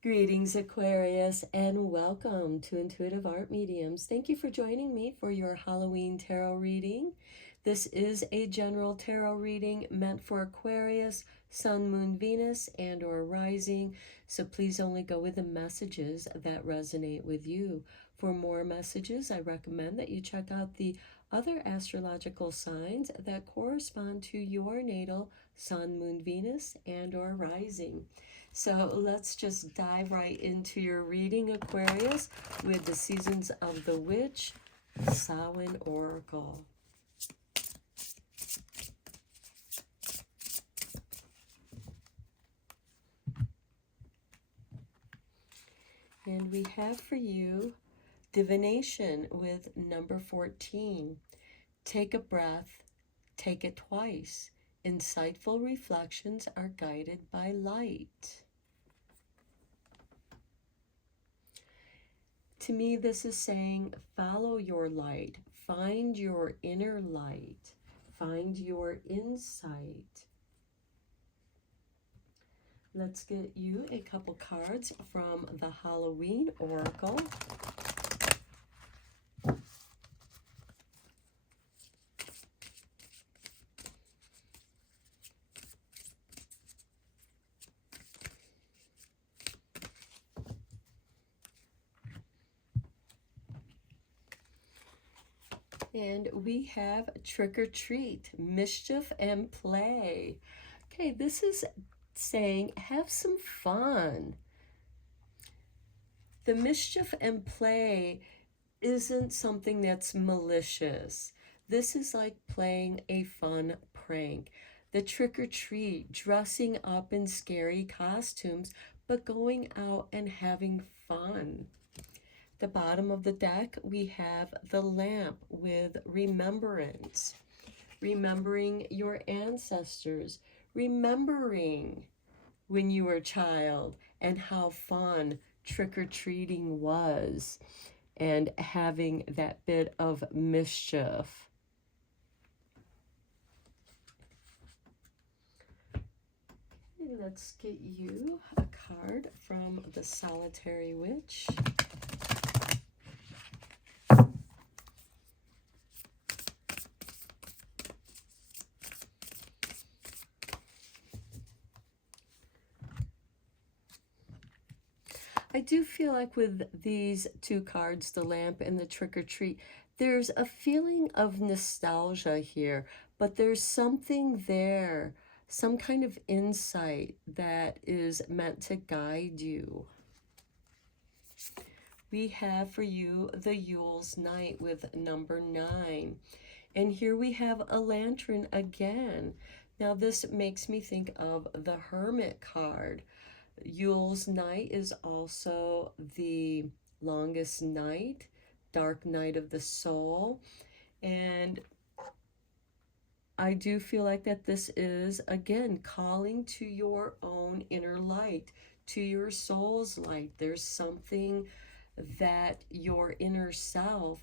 Greetings, Aquarius, and welcome to Intuitive Art Mediums. Thank you for joining me for your Halloween tarot reading. This is a general tarot reading meant for Aquarius, Sun, Moon, Venus, and or rising, so please only go with the messages that resonate with you. For more messages, I recommend that you check out the other astrological signs that correspond to your natal Sun, Moon, Venus, and or rising. So let's just dive right into your reading, Aquarius, with the Seasons of the Witch, Samhain Oracle. And we have for you divination with number 14. Take a breath, take it twice. Insightful reflections are guided by light. To me, this is saying follow your light, find your inner light, find your insight. Let's get you a couple cards from the Halloween Oracle. And we have trick or treat, mischief and play. Okay, this is saying have some fun. The mischief and play isn't something that's malicious. This is like playing a fun prank. The trick or treat, dressing up in scary costumes, but going out and having fun. The bottom of the deck, we have the lamp with remembrance. Remembering your ancestors. Remembering when you were a child and how fun trick-or-treating was and having that bit of mischief. Okay, let's get you a card from the Solitary Witch. I do feel like with these two cards, the lamp and the trick or treat, there's a feeling of nostalgia here, but there's something there, some kind of insight that is meant to guide you. We have for you the Yule's Night with number 9. And here we have a lantern again. Now this makes me think of the Hermit card. Yule's Night is also the longest night, dark night of the soul. And I do feel like that this is, again, calling to your own inner light, to your soul's light. There's something that your inner self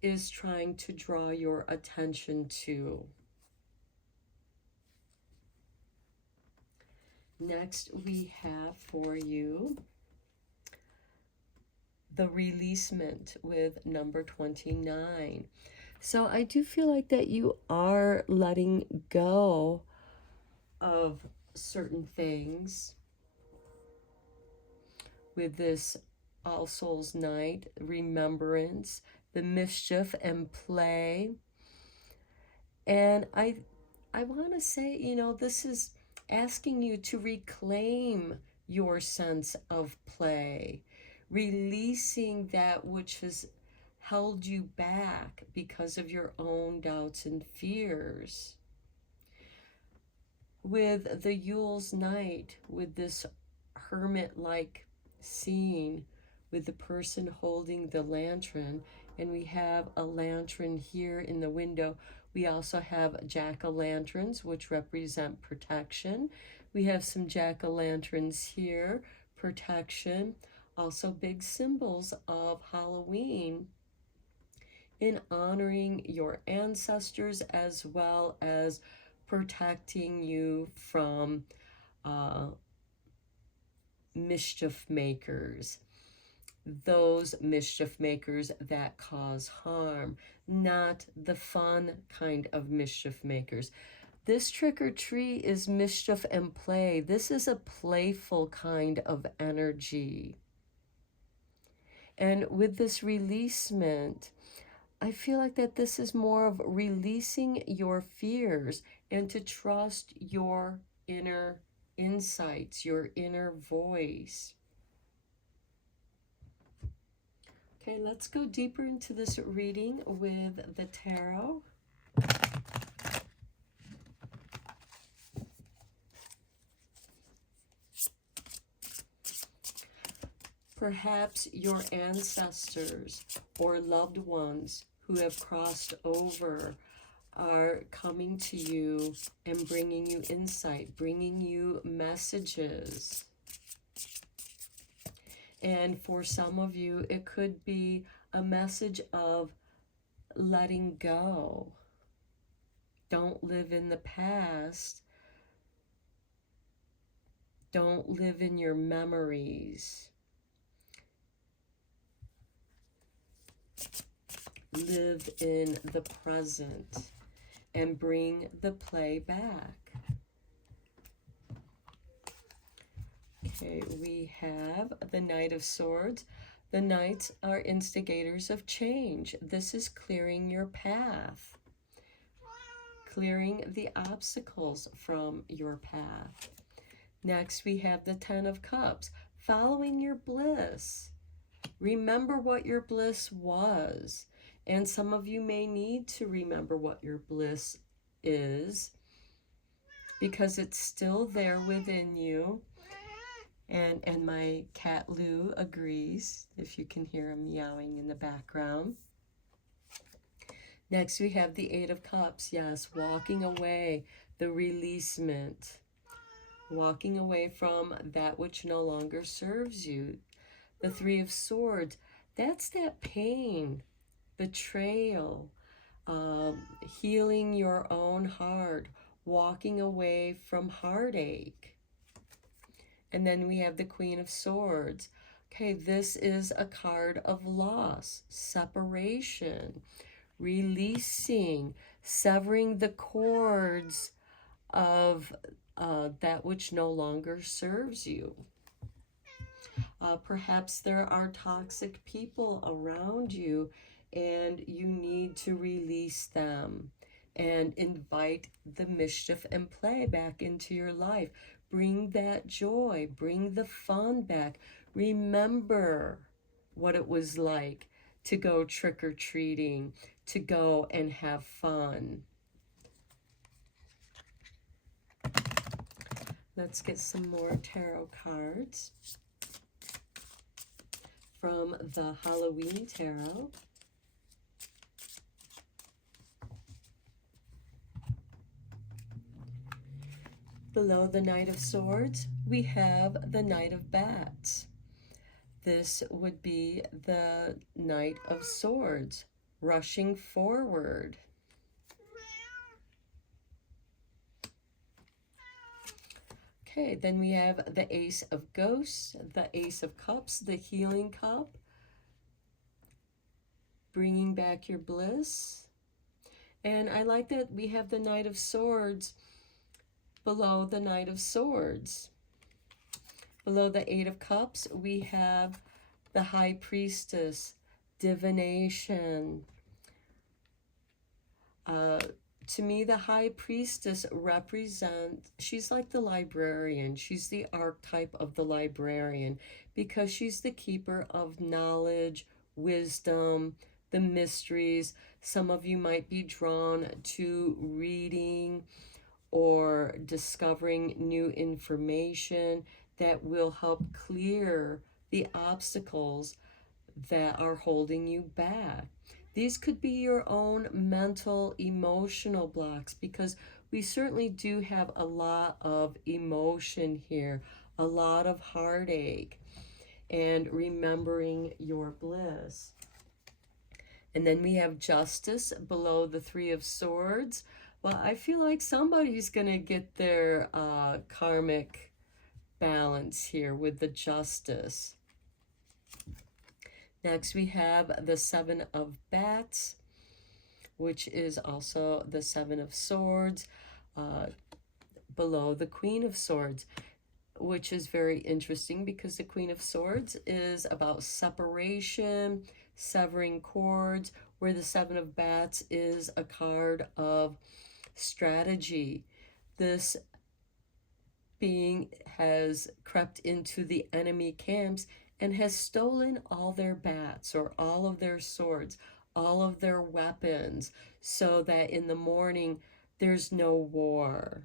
is trying to draw your attention to. Next, we have for you the releasement with number 29. So I do feel like that you are letting go of certain things with this All Souls Night, remembrance, the mischief and play. And I want to say, you know, this is asking you to reclaim your sense of play, releasing that which has held you back because of your own doubts and fears. With the Yule's Night, with this hermit-like scene with the person holding the lantern, and we have a lantern here in the window. We also have jack-o'-lanterns, which represent protection. We have some jack-o'-lanterns here, protection. Also big symbols of Halloween in honoring your ancestors as well as protecting you from mischief makers. Those mischief makers that cause harm, not the fun kind of mischief makers. This trick or treat is mischief and play. This is a playful kind of energy. And with this releasement, I feel like that this is more of releasing your fears and to trust your inner insights, your inner voice. Okay, let's go deeper into this reading with the tarot. Perhaps your ancestors or loved ones who have crossed over are coming to you and bringing you insight, bringing you messages. And for some of you, it could be a message of letting go. Don't live in the past. Don't live in your memories. Live in the present and bring the play back. Okay, we have the Knight of Swords. The Knights are instigators of change. This is clearing your path, clearing the obstacles from your path. Next, we have the Ten of Cups, following your bliss. Remember what your bliss was. And some of you may need to remember what your bliss is because it's still there within you. And my cat Lou agrees, if you can hear him meowing in the background. Next, we have the Eight of Cups. Yes, walking away, the releasement. Walking away from that which no longer serves you. The Three of Swords, that's that pain, betrayal, healing your own heart, walking away from heartache. And then we have the Queen of Swords. Okay, this is a card of loss, separation, releasing, severing the cords of that which no longer serves you. Perhaps there are toxic people around you and you need to release them and invite the mischief and play back into your life. Bring that joy, bring the fun back. Remember what it was like to go trick-or-treating, to go and have fun. Let's get some more tarot cards from the Halloween Tarot. Below the Knight of Swords, we have the Knight of Bats. This would be the Knight of Swords, rushing forward. Okay, then we have the Ace of Ghosts, the Ace of Cups, the Healing Cup, bringing back your bliss. And I like that we have the Knight of Swords below the Knight of Swords. Below the Eight of Cups, we have the High Priestess, divination. To me, the High Priestess represents, she's like the librarian. She's the archetype of the librarian because she's the keeper of knowledge, wisdom, the mysteries. Some of you might be drawn to reading or discovering new information that will help clear the obstacles that are holding you back. These could be your own mental, emotional blocks because we certainly do have a lot of emotion here, a lot of heartache, and remembering your bliss. And then we have Justice below the Three of Swords. Well, I feel like somebody's going to get their karmic balance here with the Justice. Next we have the Seven of Bats, which is also the Seven of Swords, below the Queen of Swords, which is very interesting because the Queen of Swords is about separation, severing cords, where the Seven of Bats is a card of strategy. This being has crept into the enemy camps and has stolen all their bats or all of their swords, all of their weapons, so that in the morning there's no war.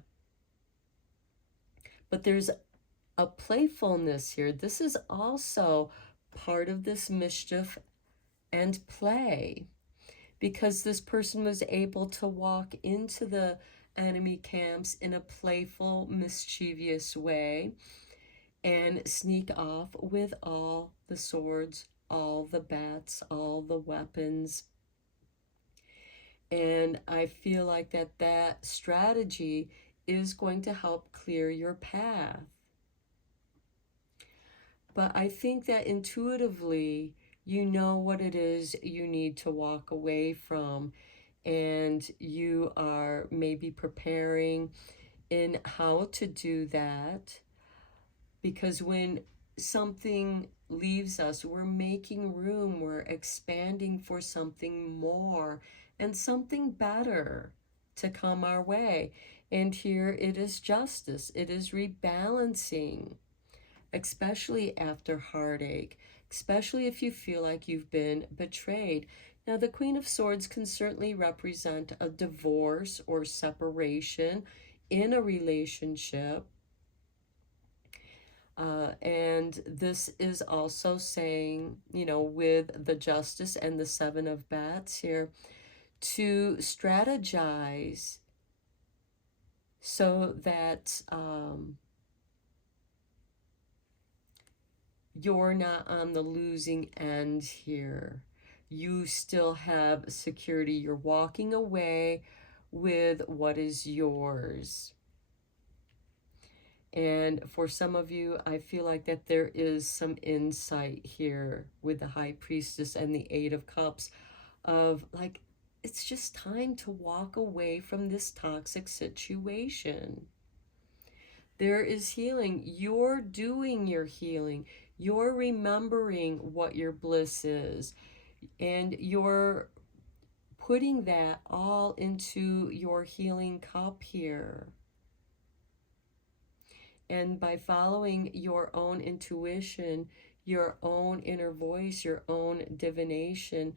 But there's a playfulness here. This is also part of this mischief and play, because this person was able to walk into the enemy camps in a playful, mischievous way and sneak off with all the swords, all the bats, all the weapons. And I feel like that strategy is going to help clear your path. But I think that intuitively, you know what it is you need to walk away from, and you are maybe preparing in how to do that. Because when something leaves us, we're making room, we're expanding for something more and something better to come our way. And here it is Justice, it is rebalancing, especially after heartache, especially if you feel like you've been betrayed. Now, the Queen of Swords can certainly represent a divorce or separation in a relationship. And this is also saying, you know, with the Justice and the Seven of Bats here, to strategize so that you're not on the losing end here. You still have security. You're walking away with what is yours. And for some of you, I feel like that there is some insight here with the High Priestess and the Eight of Cups of like, it's just time to walk away from this toxic situation. There is healing. You're doing your healing. You're remembering what your bliss is. And you're putting that all into your healing cup here. And by following your own intuition, your own inner voice, your own divination,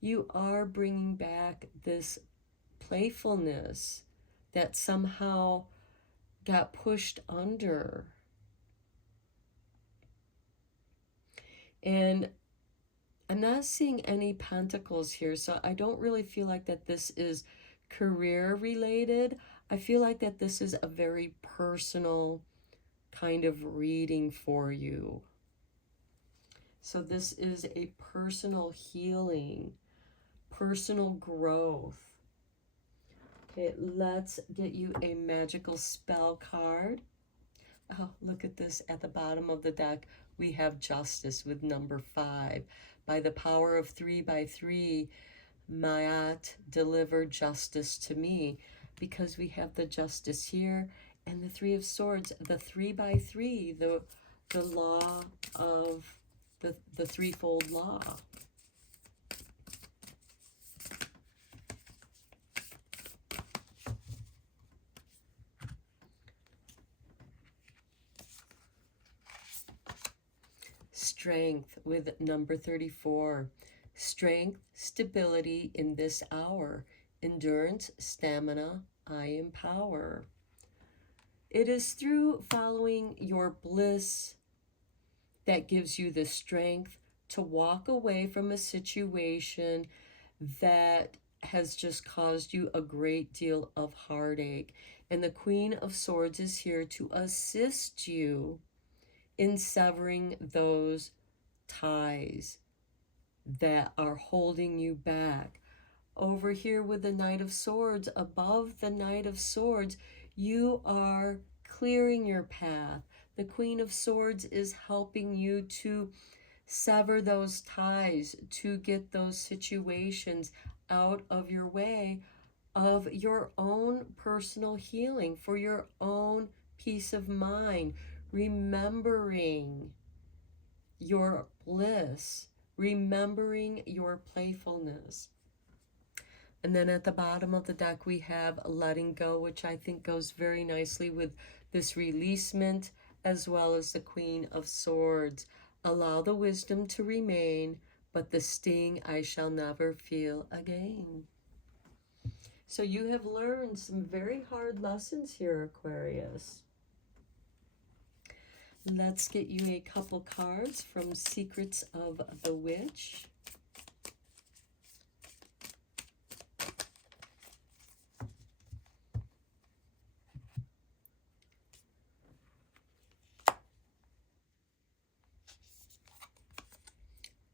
you are bringing back this playfulness that somehow got pushed under. And I'm not seeing any pentacles here, so I don't really feel like that this is career related. I feel like that this is a very personal kind of reading for you. So this is a personal healing, personal growth. Okay, let's get you a magical spell card. Oh, look at this. At the bottom of the deck, we have Justice with number 5. By the power of 3 by 3, Mayat, deliver justice to me. Because we have the Justice here and the 3 of Swords, the 3 by 3, the law of the threefold law. Strength with number 34. Strength, stability in this hour. Endurance, stamina, I empower. It is through following your bliss that gives you the strength to walk away from a situation that has just caused you a great deal of heartache. And the Queen of Swords is here to assist you in severing those ties that are holding you back. Over here with the Knight of Swords, above the Knight of Swords, you are clearing your path. The Queen of Swords is helping you to sever those ties, to get those situations out of your way, of your own personal healing, for your own peace of mind, remembering your bliss, remembering your playfulness. And then at the bottom of the deck, we have letting go, which I think goes very nicely with this releasement, as well as the Queen of Swords. Allow the wisdom to remain, but the sting I shall never feel again. So you have learned some very hard lessons here, Aquarius. Let's get you a couple cards from Secrets of the Witch.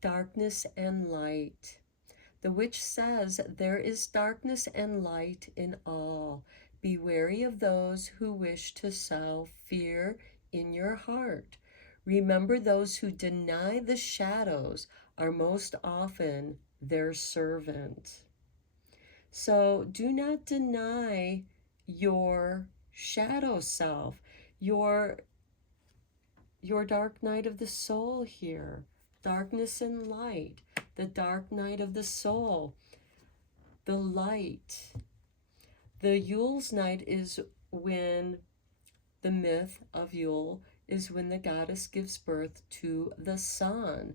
Darkness and light. The witch says, there is darkness and light in all. Be wary of those who wish to sow fear in your heart. Remember, those who deny the shadows are most often their servant. So do not deny your shadow self, your dark night of the soul here. Darkness and light, the dark night of the soul, the light. The Yule's night is when the myth of Yule is when the goddess gives birth to the sun.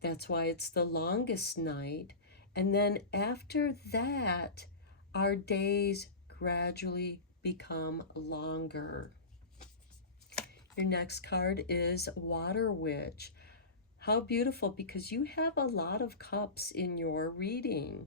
That's why it's the longest night. And then after that, our days gradually become longer. Your next card is Water Witch. How beautiful, because you have a lot of cups in your reading.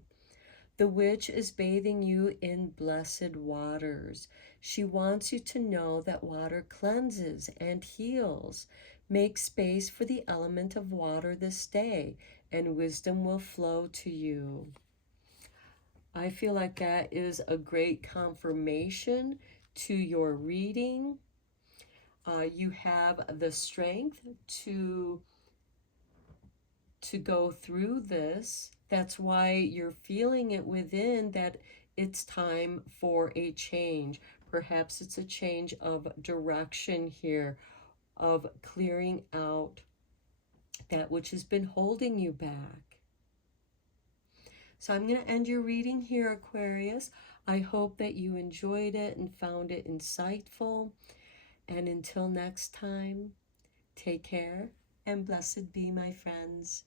The witch is bathing you in blessed waters. She wants you to know that water cleanses and heals. Make space for the element of water this day, and wisdom will flow to you. I feel like that is a great confirmation to your reading. You have the strength to go through this. That's why you're feeling it within, that it's time for a change. Perhaps it's a change of direction here, of clearing out that which has been holding you back. So I'm going to end your reading here, Aquarius. I hope that you enjoyed it and found it insightful. And until next time, take care and blessed be, my friends.